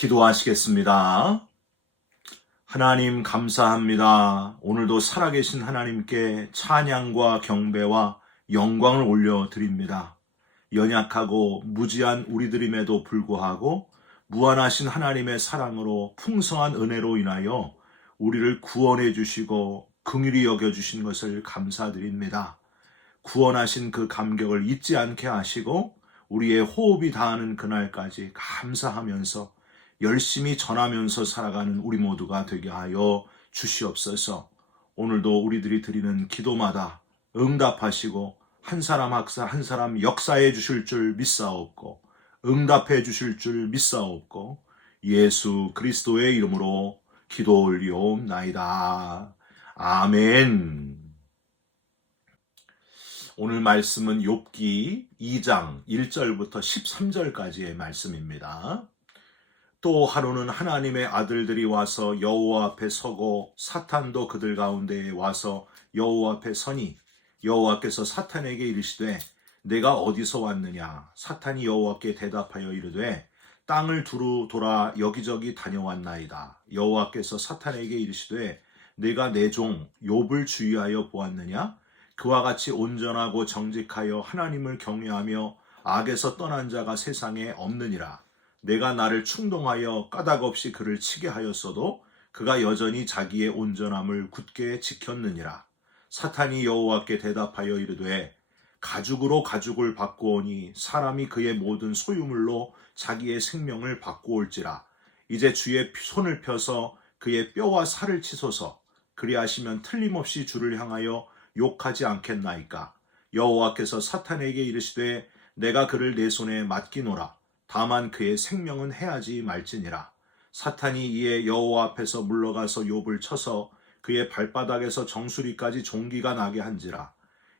기도하시겠습니다. 하나님 감사합니다. 오늘도 살아계신 하나님께 찬양과 경배와 영광을 올려드립니다. 연약하고 무지한 우리들임에도 불구하고 무한하신 하나님의 사랑으로 풍성한 은혜로 인하여 우리를 구원해 주시고 긍휼히 여겨주신 것을 감사드립니다. 구원하신 그 감격을 잊지 않게 하시고 우리의 호흡이 닿는 그날까지 감사하면서 열심히 전하면서 살아가는 우리 모두가 되게 하여 주시옵소서. 오늘도 우리들이 드리는 기도마다 응답하시고 한 사람 한 사람 역사해 주실 줄 믿사옵고 응답해 주실 줄 믿사옵고 예수 그리스도의 이름으로 기도 올리옵나이다. 아멘. 오늘 말씀은 욥기 2장 1절부터 13절까지의 말씀입니다. 또 하루는 하나님의 아들들이 와서 여호와 앞에 서고 사탄도 그들 가운데에 와서 여호와 앞에 서니 여호와께서 사탄에게 이르시되 내가 어디서 왔느냐? 사탄이 여호와께 대답하여 이르되 땅을 두루 돌아 여기저기 다녀왔나이다. 여호와께서 사탄에게 이르시되 내가 내 종 욥을 주의하여 보았느냐? 그와 같이 온전하고 정직하여 하나님을 경외하며 악에서 떠난 자가 세상에 없느니라. 내가 나를 충동하여 까닭없이 그를 치게 하였어도 그가 여전히 자기의 온전함을 굳게 지켰느니라. 사탄이 여호와께 대답하여 이르되 가죽으로 가죽을 바꾸오니 사람이 그의 모든 소유물로 자기의 생명을 바꾸올지라. 이제 주의 손을 펴서 그의 뼈와 살을 치소서. 그리하시면 틀림없이 주를 향하여 욕하지 않겠나이까. 여호와께서 사탄에게 이르시되 내가 그를 내 손에 맡기노라. 다만 그의 생명은 해하지 말지니라. 사탄이 이에 여호와 앞에서 물러가서 욥을 쳐서 그의 발바닥에서 정수리까지 종기가 나게 한지라.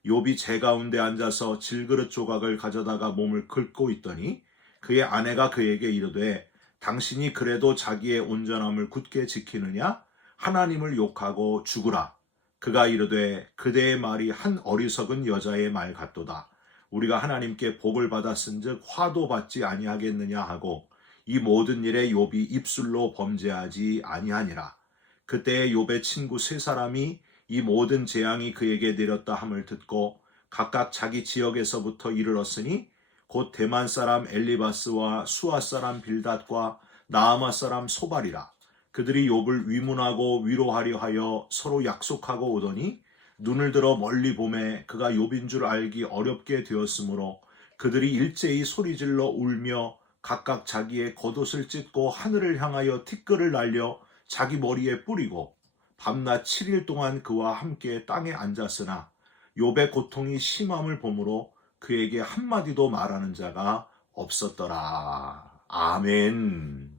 욥이 재 가운데 앉아서 질그릇 조각을 가져다가 몸을 긁고 있더니 그의 아내가 그에게 이르되 당신이 그래도 자기의 온전함을 굳게 지키느냐? 하나님을 욕하고 죽으라. 그가 이르되 그대의 말이 한 어리석은 여자의 말 같도다. 우리가 하나님께 복을 받았은즉 화도 받지 아니하겠느냐 하고 이 모든 일에 욥이 입술로 범죄하지 아니하니라. 그때에 욥의 친구 세 사람이 이 모든 재앙이 그에게 내렸다 함을 듣고 각각 자기 지역에서부터 이르렀으니 곧 대만 사람 엘리바스와 수아 사람 빌닷과 나아마 사람 소발이라. 그들이 욥을 위문하고 위로하려 하여 서로 약속하고 오더니 눈을 들어 멀리 보매 그가 욥인 줄 알기 어렵게 되었으므로 그들이 일제히 소리질러 울며 각각 자기의 겉옷을 찢고 하늘을 향하여 티끌을 날려 자기 머리에 뿌리고 밤낮 7일 동안 그와 함께 땅에 앉았으나 욥의 고통이 심함을 보므로 그에게 한마디도 말하는 자가 없었더라. 아멘.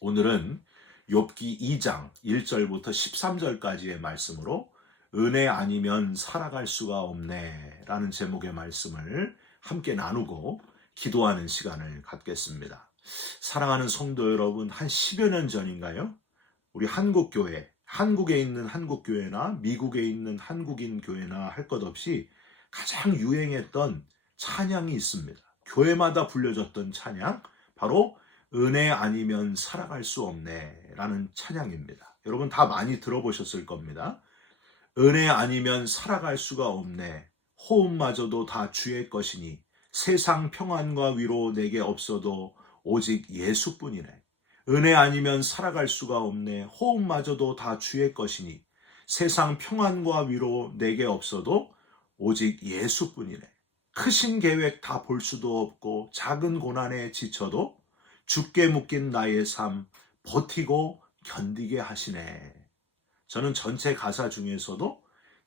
오늘은 욥기 2장 1절부터 13절까지의 말씀으로 은혜 아니면 살아갈 수가 없네 라는 제목의 말씀을 함께 나누고 기도하는 시간을 갖겠습니다. 사랑하는 성도 여러분, 한 10여 년 전인가요? 우리 한국교회, 한국에 있는 한국교회나 미국에 있는 한국인 교회나 할 것 없이 가장 유행했던 찬양이 있습니다. 교회마다 불려졌던 찬양, 바로 은혜 아니면 살아갈 수 없네 라는 찬양입니다. 여러분 다 많이 들어보셨을 겁니다. 은혜 아니면 살아갈 수가 없네. 호흡마저도 다 주의 것이니 세상 평안과 위로 내게 없어도 오직 예수뿐이네. 은혜 아니면 살아갈 수가 없네. 호흡마저도 다 주의 것이니 세상 평안과 위로 내게 없어도 오직 예수뿐이네. 크신 계획 다 볼 수도 없고 작은 고난에 지쳐도 죽게 묶인 나의 삶 버티고 견디게 하시네. 저는 전체 가사 중에서도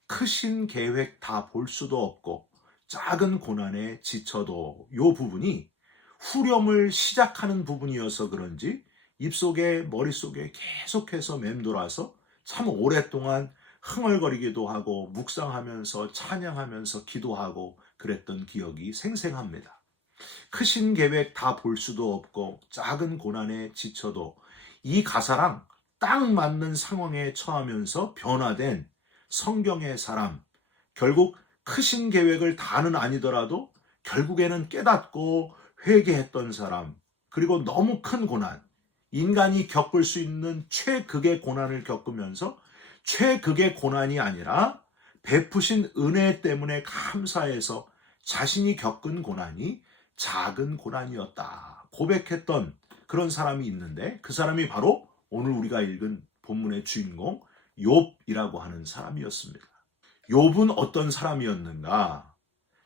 크신 계획 다 볼 수도 없고 작은 고난에 지쳐도 이 부분이 후렴을 시작하는 부분이어서 그런지 입속에 머릿속에 계속해서 맴돌아서 참 오랫동안 흥얼거리기도 하고 묵상하면서 찬양하면서 기도하고 그랬던 기억이 생생합니다. 크신 계획 다 볼 수도 없고 작은 고난에 지쳐도 이 가사랑 딱 맞는 상황에 처하면서 변화된 성경의 사람, 결국 크신 계획을 다는 아니더라도 결국에는 깨닫고 회개했던 사람, 그리고 너무 큰 고난, 인간이 겪을 수 있는 최극의 고난을 겪으면서 최극의 고난이 아니라 베푸신 은혜 때문에 감사해서 자신이 겪은 고난이 작은 고난이었다 고백했던 그런 사람이 있는데, 그 사람이 바로 오늘 우리가 읽은 본문의 주인공 욥이라고 하는 사람이었습니다. 욥은 어떤 사람이었는가?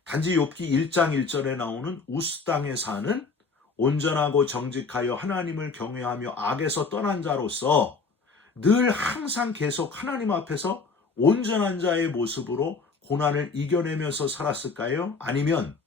단지 욥기 1장 1절에 나오는 우스 땅에 사는 온전하고 정직하여 하나님을 경외하며 악에서 떠난 자로서 늘 항상 계속 하나님 앞에서 온전한 자의 모습으로 고난을 이겨내면서 살았을까요? 아니면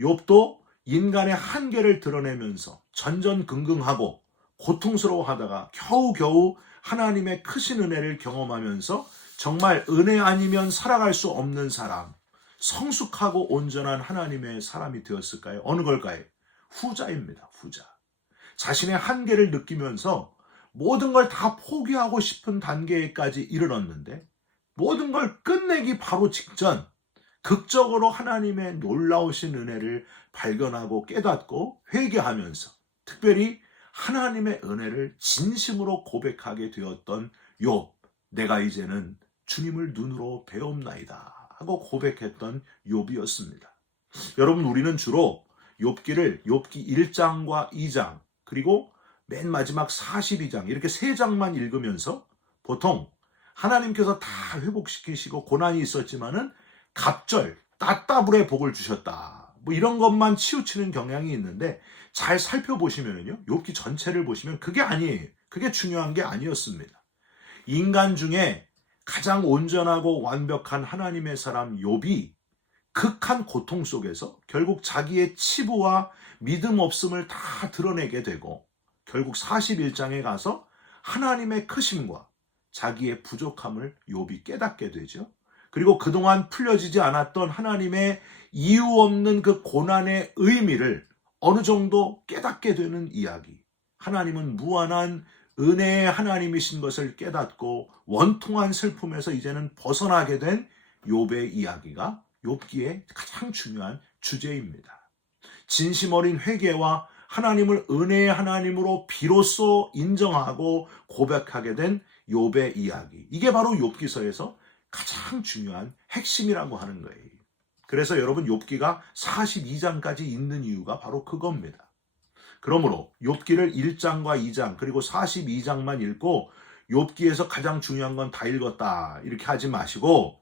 욥도 인간의 한계를 드러내면서 전전긍긍하고 고통스러워하다가 겨우겨우 하나님의 크신 은혜를 경험하면서 정말 은혜 아니면 살아갈 수 없는 사람, 성숙하고 온전한 하나님의 사람이 되었을까요? 어느 걸까요? 후자입니다. 후자. 자신의 한계를 느끼면서 모든 걸 다 포기하고 싶은 단계까지 이르렀는데, 모든 걸 끝내기 바로 직전 극적으로 하나님의 놀라우신 은혜를 발견하고 깨닫고 회개하면서 특별히 하나님의 은혜를 진심으로 고백하게 되었던 욥, 내가 이제는 주님을 눈으로 배옵나이다 하고 고백했던 욥이었습니다. 여러분, 우리는 주로 욥기를 욥기 1장과 2장 그리고 맨 마지막 42장 이렇게 3장만 읽으면서 보통 하나님께서 다 회복시키시고 고난이 있었지만은 갑절, 따따블의 복을 주셨다, 뭐 이런 것만 치우치는 경향이 있는데, 잘 살펴보시면요, 욥기 전체를 보시면 그게 아니에요. 그게 중요한 게 아니었습니다. 인간 중에 가장 온전하고 완벽한 하나님의 사람 욥이 극한 고통 속에서 결국 자기의 치부와 믿음 없음을 다 드러내게 되고, 결국 41장에 가서 하나님의 크심과 자기의 부족함을 욥이 깨닫게 되죠. 그리고 그동안 풀려지지 않았던 하나님의 이유 없는 그 고난의 의미를 어느 정도 깨닫게 되는 이야기. 하나님은 무한한 은혜의 하나님이신 것을 깨닫고 원통한 슬픔에서 이제는 벗어나게 된 욥의 이야기가 욥기의 가장 중요한 주제입니다. 진심 어린 회개와 하나님을 은혜의 하나님으로 비로소 인정하고 고백하게 된 욥의 이야기. 이게 바로 욥기서에서 가장 중요한 핵심이라고 하는 거예요. 그래서 여러분, 욥기가 42장까지 있는 이유가 바로 그겁니다. 그러므로 욥기를 1장과 2장 그리고 42장만 읽고 욥기에서 가장 중요한 건 다 읽었다 이렇게 하지 마시고,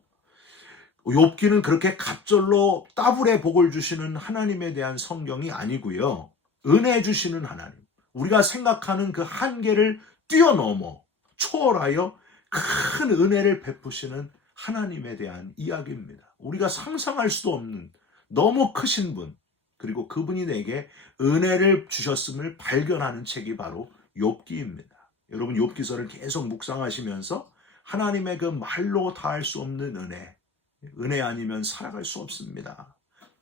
욥기는 그렇게 갑절로 따블의 복을 주시는 하나님에 대한 성경이 아니고요, 은혜 주시는 하나님, 우리가 생각하는 그 한계를 뛰어넘어 초월하여 큰 은혜를 베푸시는 하나님에 대한 이야기입니다. 우리가 상상할 수도 없는 너무 크신 분, 그리고 그분이 내게 은혜를 주셨음을 발견하는 책이 바로 욥기입니다. 여러분, 욥기서를 계속 묵상하시면서 하나님의 그 말로 다할 수 없는 은혜 아니면 살아갈 수 없습니다,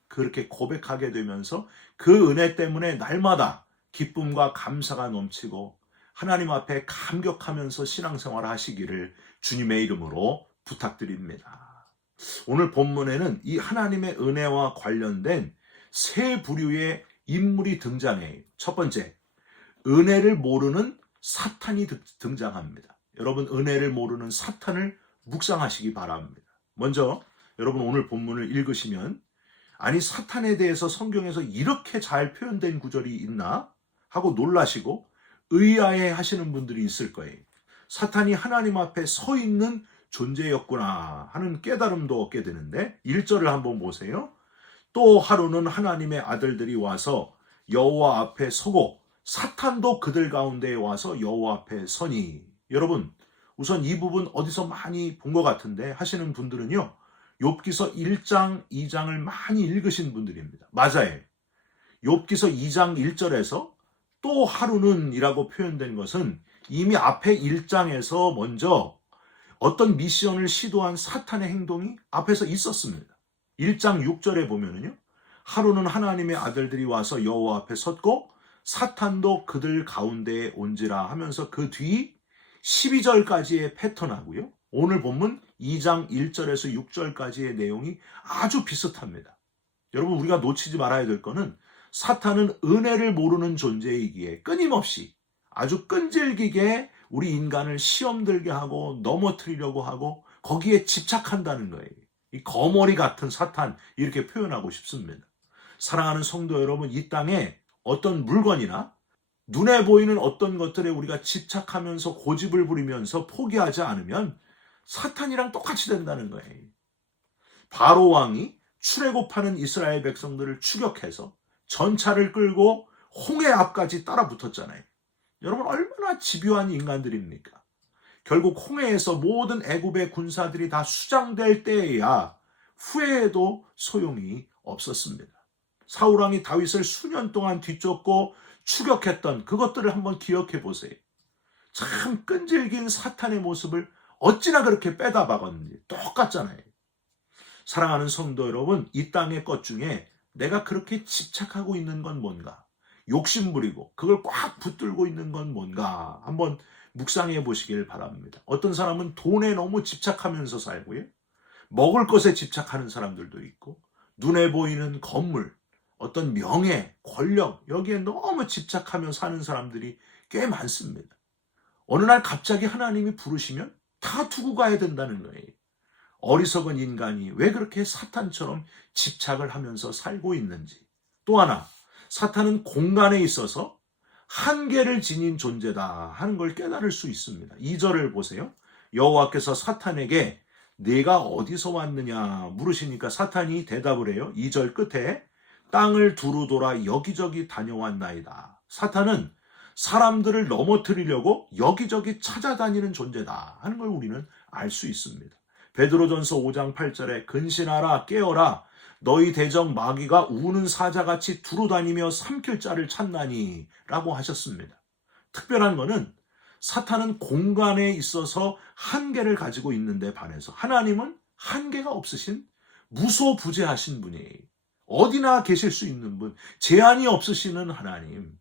그렇게 고백하게 되면서 그 은혜 때문에 날마다 기쁨과 감사가 넘치고 하나님 앞에 감격하면서 신앙생활을 하시기를 주님의 이름으로 부탁드립니다. 오늘 본문에는 이 하나님의 은혜와 관련된 세 부류의 인물이 등장해요. 첫 번째, 은혜를 모르는 사탄이 등장합니다. 여러분, 은혜를 모르는 사탄을 묵상하시기 바랍니다. 먼저 여러분, 오늘 본문을 읽으시면 아니, 사탄에 대해서 성경에서 이렇게 잘 표현된 구절이 있나 하고 놀라시고 의아해 하시는 분들이 있을 거예요. 사탄이 하나님 앞에 서 있는 존재였구나 하는 깨달음도 얻게 되는데, 1절을 한번 보세요. 또 하루는 하나님의 아들들이 와서 여호와 앞에 서고 사탄도 그들 가운데에 와서 여호와 앞에 서니. 여러분, 우선 이 부분 어디서 많이 본 것 같은데 하시는 분들은요, 욥기서 1장, 2장을 많이 읽으신 분들입니다. 맞아요. 욥기서 2장 1절에서 또 하루는 이라고 표현된 것은 이미 앞에 1장에서 먼저 어떤 미션을 시도한 사탄의 행동이 앞에서 있었습니다. 1장 6절에 보면은요, 하루는 하나님의 아들들이 와서 여호와 앞에 섰고 사탄도 그들 가운데에 온지라 하면서 그 뒤 12절까지의 패턴하고요, 오늘 본문 2장 1절에서 6절까지의 내용이 아주 비슷합니다. 여러분, 우리가 놓치지 말아야 될 거는 사탄은 은혜를 모르는 존재이기에 끊임없이 아주 끈질기게 우리 인간을 시험 들게 하고 넘어뜨리려고 하고 거기에 집착한다는 거예요. 이 거머리 같은 사탄, 이렇게 표현하고 싶습니다. 사랑하는 성도 여러분, 이 땅에 어떤 물건이나 눈에 보이는 어떤 것들에 우리가 집착하면서 고집을 부리면서 포기하지 않으면 사탄이랑 똑같이 된다는 거예요. 바로 왕이 출애굽하는 이스라엘 백성들을 추격해서 전차를 끌고 홍해 앞까지 따라 붙었잖아요. 여러분, 얼마나 집요한 인간들입니까? 결국 홍해에서 모든 애굽의 군사들이 다 수장될 때에야 후회해도 소용이 없었습니다. 사울왕이 다윗을 수년 동안 뒤쫓고 추격했던 그것들을 한번 기억해 보세요. 참 끈질긴 사탄의 모습을 어찌나 그렇게 빼다 박았는지 똑같잖아요. 사랑하는 성도 여러분, 이 땅의 것 중에 내가 그렇게 집착하고 있는 건 뭔가? 욕심부리고 그걸 꽉 붙들고 있는 건 뭔가? 한번 묵상해 보시길 바랍니다. 어떤 사람은 돈에 너무 집착하면서 살고요. 먹을 것에 집착하는 사람들도 있고, 눈에 보이는 건물, 어떤 명예, 권력, 여기에 너무 집착하며 사는 사람들이 꽤 많습니다. 어느 날 갑자기 하나님이 부르시면 다 두고 가야 된다는 거예요. 어리석은 인간이 왜 그렇게 사탄처럼 집착을 하면서 살고 있는지. 또 하나, 사탄은 공간에 있어서 한계를 지닌 존재다 하는 걸 깨달을 수 있습니다. 2절을 보세요. 여호와께서 사탄에게 네가 어디서 왔느냐 물으시니까 사탄이 대답을 해요. 2절 끝에 땅을 두루 돌아 여기저기 다녀왔나이다. 사탄은 사람들을 넘어뜨리려고 여기저기 찾아다니는 존재다 하는 걸 우리는 알 수 있습니다. 베드로전서 5장 8절에 근신하라 깨어라 너희 대적 마귀가 우는 사자같이 두루다니며 삼킬 자를 찾나니 라고 하셨습니다. 특별한 거는 사탄은 공간에 있어서 한계를 가지고 있는데 반해서 하나님은 한계가 없으신 무소부재하신 분이에요. 어디나 계실 수 있는 분, 제한이 없으시는 하나님,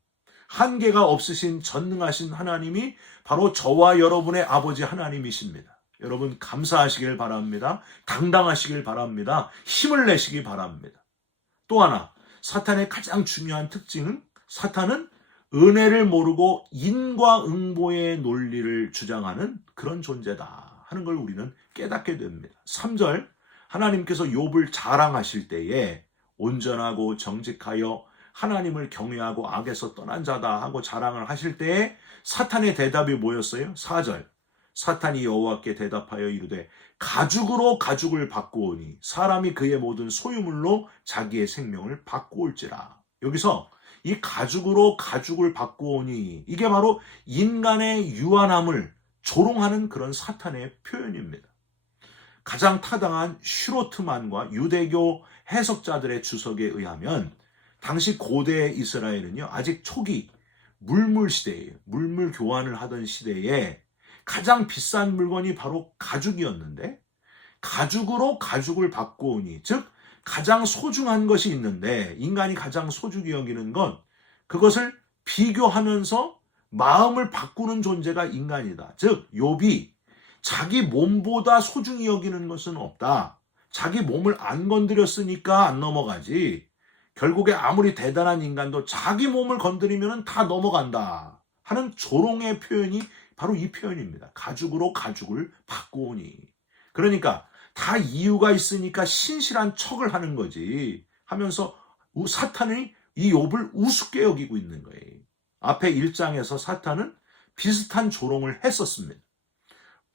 한계가 없으신 전능하신 하나님이 바로 저와 여러분의 아버지 하나님이십니다. 여러분 감사하시길 바랍니다. 당당하시길 바랍니다. 힘을 내시기 바랍니다. 또 하나, 사탄의 가장 중요한 특징은 사탄은 은혜를 모르고 인과응보의 논리를 주장하는 그런 존재다 하는 걸 우리는 깨닫게 됩니다. 3절, 하나님께서 욥을 자랑하실 때에 온전하고 정직하여 하나님을 경외하고 악에서 떠난 자다 하고 자랑을 하실 때에 사탄의 대답이 뭐였어요? 4절, 사탄이 여호와께 대답하여 이르되 가죽으로 가죽을 바꾸오니 사람이 그의 모든 소유물로 자기의 생명을 바꾸올지라. 여기서 이 가죽으로 가죽을 바꾸오니 이게 바로 인간의 유한함을 조롱하는 그런 사탄의 표현입니다. 가장 타당한 슈로트만과 유대교 해석자들의 주석에 의하면 당시 고대 이스라엘은요, 아직 초기 물물 시대예요. 물물 교환을 하던 시대에 가장 비싼 물건이 바로 가죽이었는데 가죽으로 가죽을 바꾸오니, 즉 가장 소중한 것이 있는데 인간이 가장 소중히 여기는 건 그것을 비교하면서 마음을 바꾸는 존재가 인간이다. 즉 욥이 자기 몸보다 소중히 여기는 것은 없다. 자기 몸을 안 건드렸으니까 안 넘어가지. 결국에 아무리 대단한 인간도 자기 몸을 건드리면 다 넘어간다 하는 조롱의 표현이 바로 이 표현입니다. 가죽으로 가죽을 바꾸오니. 그러니까 다 이유가 있으니까 신실한 척을 하는 거지 하면서 사탄이 이 욥을 우습게 여기고 있는 거예요. 앞에 1장에서 사탄은 비슷한 조롱을 했었습니다.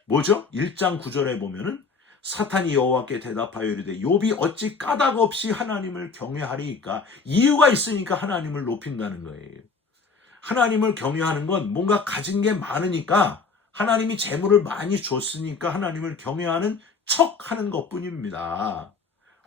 뭐죠? 1장 9절에 보면은 사탄이 여호와께 대답하여 이르되 욥이 어찌 까닭 없이 하나님을 경외하리이까? 이유가 있으니까 하나님을 높인다는 거예요. 하나님을 경외하는 건 뭔가 가진 게 많으니까, 하나님이 재물을 많이 줬으니까 하나님을 경외하는 척하는 것뿐입니다.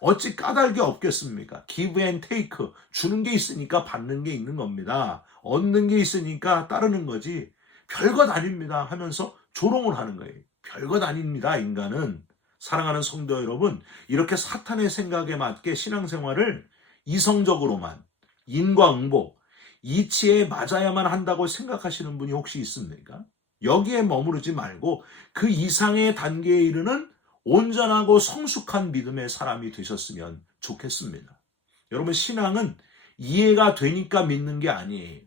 어찌 까닭이 없겠습니까? give and take, 주는 게 있으니까 받는 게 있는 겁니다. 얻는 게 있으니까 따르는 거지 별것 아닙니다 하면서 조롱을 하는 거예요. 별것 아닙니다. 인간은. 사랑하는 성도 여러분, 이렇게 사탄의 생각에 맞게 신앙생활을 이성적으로만, 인과응보, 이치에 맞아야만 한다고 생각하시는 분이 혹시 있습니까? 여기에 머무르지 말고 그 이상의 단계에 이르는 온전하고 성숙한 믿음의 사람이 되셨으면 좋겠습니다. 여러분, 신앙은 이해가 되니까 믿는 게 아니에요.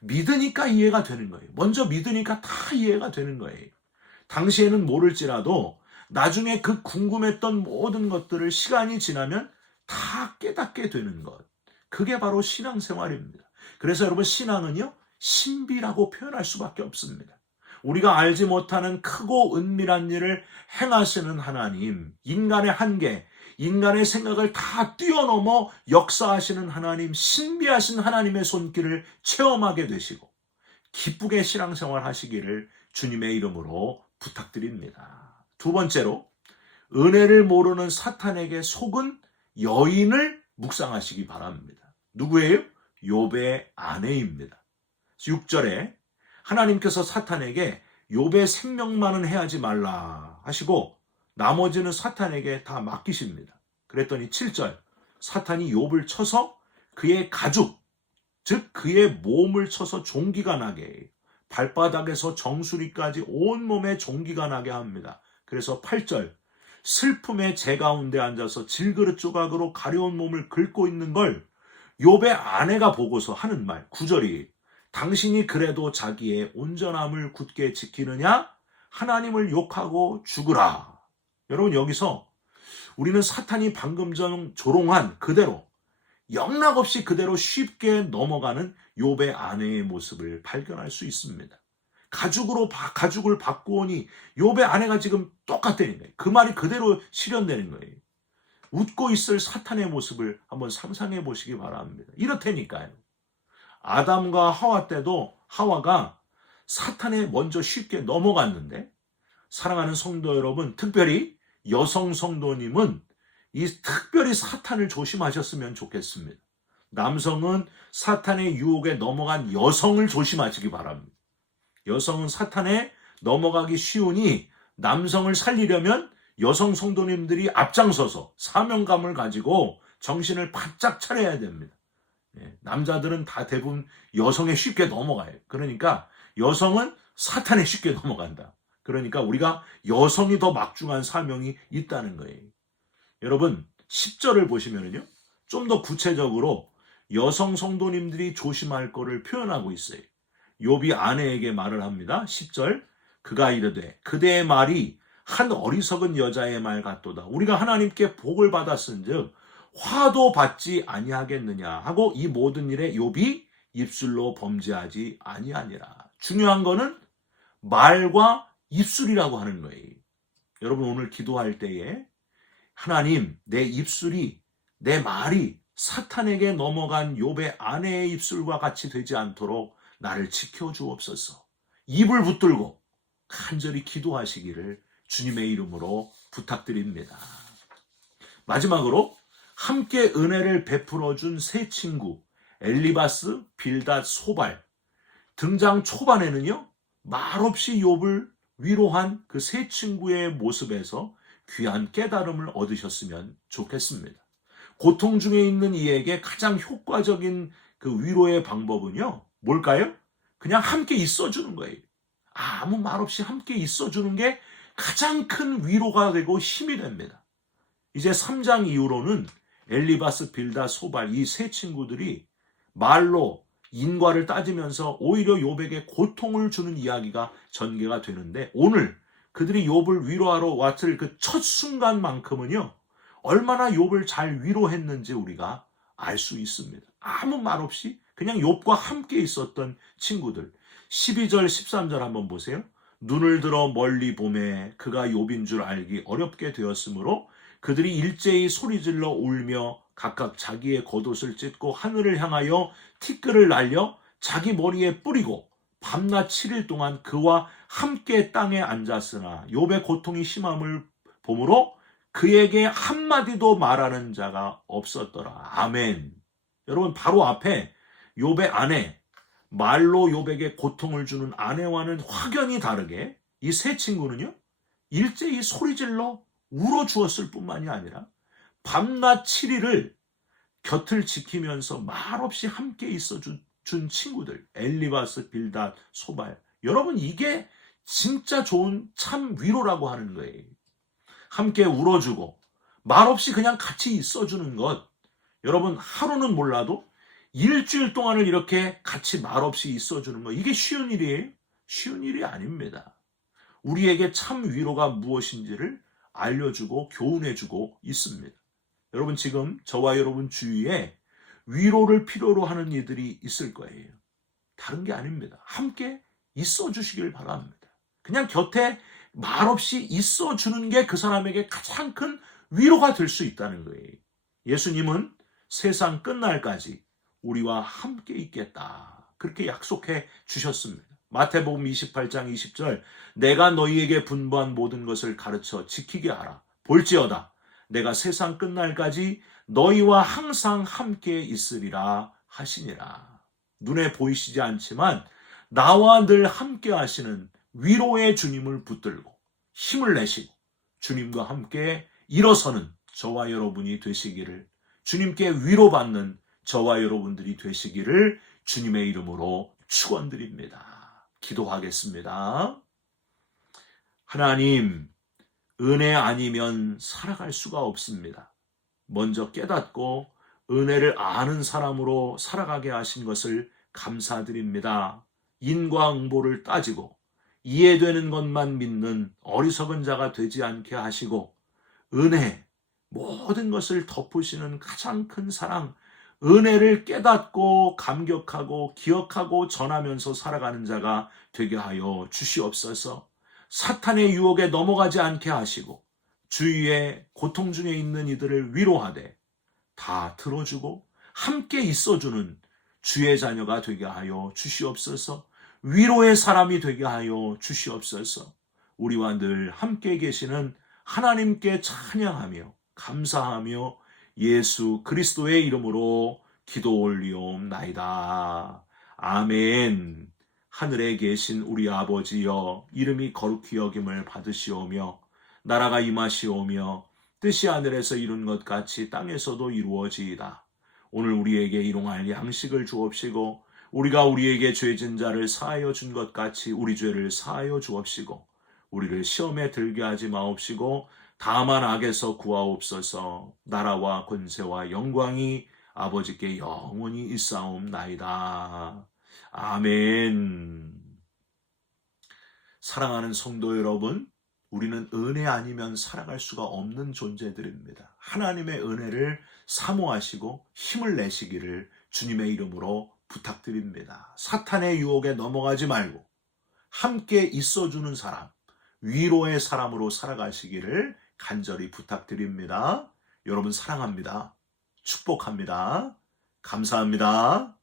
믿으니까 이해가 되는 거예요. 먼저 믿으니까 다 이해가 되는 거예요. 당시에는 모를지라도 나중에 그 궁금했던 모든 것들을 시간이 지나면 다 깨닫게 되는 것. 그게 바로 신앙생활입니다. 그래서 여러분, 신앙은요, 신비라고 표현할 수밖에 없습니다. 우리가 알지 못하는 크고 은밀한 일을 행하시는 하나님, 인간의 한계, 인간의 생각을 다 뛰어넘어 역사하시는 하나님, 신비하신 하나님의 손길을 체험하게 되시고 기쁘게 신앙생활 하시기를 주님의 이름으로 부탁드립니다. 두 번째로, 은혜를 모르는 사탄에게 속은 여인을 묵상하시기 바랍니다. 누구예요? 욥의 아내입니다. 6절에 하나님께서 사탄에게 욥의 생명만은 해하지 말라 하시고 나머지는 사탄에게 다 맡기십니다. 그랬더니 7절, 사탄이 욥을 쳐서 그의 가죽, 즉 그의 몸을 쳐서 종기가 나게, 발바닥에서 정수리까지 온몸에 종기가 나게 합니다. 그래서 8절, 슬픔의 제 가운데 앉아서 질그릇 조각으로 가려운 몸을 긁고 있는 걸 욥의 아내가 보고서 하는 말, 9절이 당신이 그래도 자기의 온전함을 굳게 지키느냐? 하나님을 욕하고 죽으라. 여러분, 여기서 우리는 사탄이 방금 전 조롱한 그대로, 영락없이 그대로 쉽게 넘어가는 욥의 아내의 모습을 발견할 수 있습니다. 가죽을 바꾸오니 욥의 아내가 지금 똑같다는 거예요. 그 말이 그대로 실현되는 거예요. 웃고 있을 사탄의 모습을 한번 상상해 보시기 바랍니다. 이렇다니까요. 아담과 하와 때도 하와가 사탄에 먼저 쉽게 넘어갔는데, 사랑하는 성도 여러분, 특별히 여성 성도님은 특별히 사탄을 조심하셨으면 좋겠습니다. 남성은 사탄의 유혹에 넘어간 여성을 조심하시기 바랍니다. 여성은 사탄에 넘어가기 쉬우니 남성을 살리려면 여성 성도님들이 앞장서서 사명감을 가지고 정신을 바짝 차려야 됩니다. 남자들은 다 대부분 여성에 쉽게 넘어가요. 그러니까 여성은 사탄에 쉽게 넘어간다. 그러니까 우리가 여성이 더 막중한 사명이 있다는 거예요. 여러분, 10절을 보시면요, 좀 더 구체적으로 여성 성도님들이 조심할 거를 표현하고 있어요. 욥이 아내에게 말을 합니다. 10절, 그가 이르되 그대의 말이 한 어리석은 여자의 말 같도다. 우리가 하나님께 복을 받았은즉 화도 받지 아니하겠느냐 하고 이 모든 일에 욥이 입술로 범죄하지 아니하니라. 중요한 거는 말과 입술이라고 하는 거예요. 여러분, 오늘 기도할 때에 하나님, 내 입술이, 내 말이 사탄에게 넘어간 욥의 아내의 입술과 같이 되지 않도록 나를 지켜주옵소서. 입을 붙들고 간절히 기도하시기를 주님의 이름으로 부탁드립니다. 마지막으로 함께 은혜를 베풀어준 세 친구 엘리바스, 빌닷, 소발, 등장 초반에는요, 말없이 욥을 위로한 그 세 친구의 모습에서 귀한 깨달음을 얻으셨으면 좋겠습니다. 고통 중에 있는 이에게 가장 효과적인 그 위로의 방법은요, 뭘까요? 그냥 함께 있어주는 거예요. 아무 말 없이 함께 있어주는 게 가장 큰 위로가 되고 힘이 됩니다. 이제 3장 이후로는 엘리바스, 빌닷, 소발 이 세 친구들이 말로 인과를 따지면서 오히려 욥에게 고통을 주는 이야기가 전개가 되는데, 오늘 그들이 욥을 위로하러 왔을 그 첫 순간만큼은요, 얼마나 욥을 잘 위로했는지 우리가 알 수 있습니다. 아무 말 없이 그냥 욥과 함께 있었던 친구들. 12절, 13절 한번 보세요. 눈을 들어 멀리 보매 그가 욥인 줄 알기 어렵게 되었으므로 그들이 일제히 소리질러 울며 각각 자기의 겉옷을 찢고 하늘을 향하여 티끌을 날려 자기 머리에 뿌리고 밤낮 7일 동안 그와 함께 땅에 앉았으나 욥의 고통이 심함을 보므로 그에게 한마디도 말하는 자가 없었더라. 아멘. 여러분, 바로 앞에 욥의 아내, 말로 욥에게 고통을 주는 아내와는 확연히 다르게 이 세 친구는요, 일제히 소리질러 울어주었을 뿐만이 아니라 밤낮 7일을 곁을 지키면서 말없이 함께 있어준 친구들, 엘리바스, 빌닷, 소발. 여러분, 이게 진짜 좋은 참 위로라고 하는 거예요. 함께 울어주고 말없이 그냥 같이 있어주는 것. 여러분, 하루는 몰라도 일주일 동안을 이렇게 같이 말없이 있어주는 거, 이게 쉬운 일이에요? 쉬운 일이 아닙니다. 우리에게 참 위로가 무엇인지를 알려주고 교훈해주고 있습니다. 여러분, 지금 저와 여러분 주위에 위로를 필요로 하는 이들이 있을 거예요. 다른 게 아닙니다. 함께 있어 주시길 바랍니다. 그냥 곁에 말없이 있어 주는 게 그 사람에게 가장 큰 위로가 될 수 있다는 거예요. 예수님은 세상 끝날까지 우리와 함께 있겠다, 그렇게 약속해 주셨습니다. 마태복음 28장 20절, 내가 너희에게 분부한 모든 것을 가르쳐 지키게 하라. 볼지어다 내가 세상 끝날까지 너희와 항상 함께 있으리라 하시니라. 눈에 보이시지 않지만 나와 늘 함께 하시는 위로의 주님을 붙들고 힘을 내시고 주님과 함께 일어서는 저와 여러분이 되시기를, 주님께 위로받는 저와 여러분들이 되시기를 주님의 이름으로 축원드립니다. 기도하겠습니다. 하나님, 은혜 아니면 살아갈 수가 없습니다. 먼저 깨닫고 은혜를 아는 사람으로 살아가게 하신 것을 감사드립니다. 인과응보를 따지고 이해되는 것만 믿는 어리석은 자가 되지 않게 하시고, 은혜, 모든 것을 덮으시는 가장 큰 사랑, 은혜를 깨닫고 감격하고 기억하고 전하면서 살아가는 자가 되게 하여 주시옵소서. 사탄의 유혹에 넘어가지 않게 하시고 주위에 고통 중에 있는 이들을 위로하되 다 들어주고 함께 있어주는 주의 자녀가 되게 하여 주시옵소서. 위로의 사람이 되게 하여 주시옵소서. 우리와 늘 함께 계시는 하나님께 찬양하며 감사하며 예수 그리스도의 이름으로 기도 올리옵나이다. 아멘. 하늘에 계신 우리 아버지여, 이름이 거룩히 여김을 받으시오며 나라가 임하시오며 뜻이 하늘에서 이룬 것 같이 땅에서도 이루어지이다. 오늘 우리에게 일용할 양식을 주옵시고 우리가 우리에게 죄진 자를 사하여 준 것 같이 우리 죄를 사하여 주옵시고 우리를 시험에 들게 하지 마옵시고 다만 악에서 구하옵소서. 나라와 권세와 영광이 아버지께 영원히 있사옵나이다. 아멘. 사랑하는 성도 여러분, 우리는 은혜 아니면 살아갈 수가 없는 존재들입니다. 하나님의 은혜를 사모하시고 힘을 내시기를 주님의 이름으로 부탁드립니다. 사탄의 유혹에 넘어가지 말고 함께 있어주는 사람, 위로의 사람으로 살아가시기를 간절히 부탁드립니다. 여러분 사랑합니다. 축복합니다. 감사합니다.